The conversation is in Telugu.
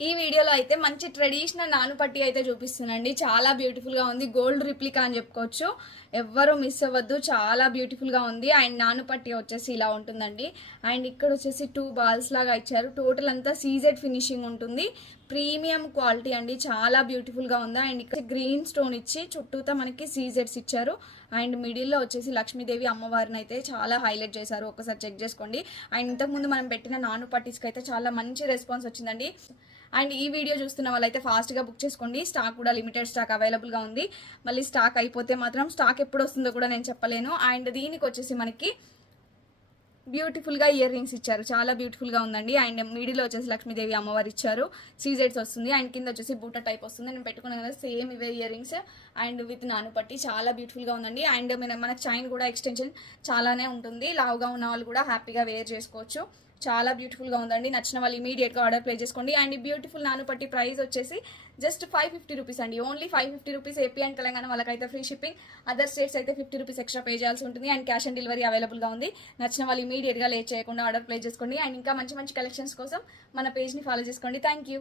ఈ వీడియోలో అయితే మంచి ట్రెడిషనల్ నానుపట్టి అయితే చూపిస్తున్నాండి. చాలా బ్యూటిఫుల్గా ఉంది. గోల్డ్ రిప్లికా అని చెప్పుకోవచ్చు. ఎవ్వరూ మిస్ అవ్వద్దు. చాలా బ్యూటిఫుల్గా ఉంది. అండ్ నానుపట్టి వచ్చేసి ఇలా ఉంటుందండి. అండ్ ఇక్కడ వచ్చేసి 2 బాల్స్ లాగా ఇచ్చారు. టోటల్ అంతా సీజెడ్ ఫినిషింగ్ ఉంటుంది. ప్రీమియం క్వాలిటీ అండి. చాలా బ్యూటిఫుల్గా ఉంది. అండ్ ఇక్కడ గ్రీన్ స్టోన్ ఇచ్చి చుట్టూతా మనకి సీజెడ్స్ ఇచ్చారు. అండ్ మిడిల్లో వచ్చేసి లక్ష్మీదేవి అమ్మవారిని అయితే చాలా హైలైట్ చేశారు. ఒకసారి చెక్ చేసుకోండి. అండ్ ఇంతకుముందు మనం పెట్టిన నానుపట్టీస్కి అయితే చాలా మంచి రెస్పాన్స్ వచ్చిందండి. అండ్ ఈ వీడియో చూస్తున్న వాళ్ళైతే ఫాస్ట్గా బుక్ చేసుకోండి. స్టాక్ కూడా లిమిటెడ్ స్టాక్ అవైలబుల్గా ఉంది. మళ్ళీ స్టాక్ అయిపోతే మాత్రం స్టాక్ ఎప్పుడు వస్తుందో కూడా నేను చెప్పలేను. అండ్ దీనికి వచ్చేసి మనకి బ్యూటిఫుల్గా ఇయర్ రింగ్స్ ఇచ్చారు. చాలా బ్యూటిఫుల్గా ఉందండి. అండ్ మిడిల్లో వచ్చేసి లక్ష్మీదేవి అమ్మవారు ఇచ్చారు. సీజెడ్స్ వస్తుంది. అండ్ కింద వచ్చేసి బూట టైప్ వస్తుంది. నేను పెట్టుకున్నాను కదా సేమ్ ఇవే ఇయర్ రింగ్స్ అండ్ విత్ నానుపట్టి చాలా బ్యూటిఫుల్గా ఉందండి. అండ్ మనకు చైన్ కూడా ఎక్స్టెన్షన్ చాలానే ఉంటుంది. లావుగా ఉన్న వాళ్ళు కూడా హ్యాపీగా వేర్ చేసుకోవచ్చు. చాలా బ్యూటిఫుల్గా ఉందండి. నచ్చిన వాళ్ళు ఇమీడియట్గా ఆర్డర్ ప్లేస్ చేసుకోండి. అండ్ ఈ బ్యూటిఫుల్ నానుపట్టి ప్రైస్ వచ్చేసి జస్ట్ 550 రూపీస్ అండి. Only 550 rupees. AP and Telangana వాళ్ళకైతే ఫ్రీ షిప్పింగ్. అదర్ స్టేట్స్ అయితే 50 రూపీస్ ఎక్స్ట్రా పే చేయాల్సి ఉంటుంది. అండ్ క్యాష్ ఆన్ డెలివరీ అవైలబుల్గా ఉంది. నచ్చిన వాళ్ళు ఇమీడియట్గా లేట్ చేయకుండా ఆర్డర్ ప్లేస్ చేసుకోండి. అండ్ ఇంకా మంచి మంచి కలెక్షన్స్ కోసం మన పేజ్ని ఫాలో చేసుకోండి. Thank you.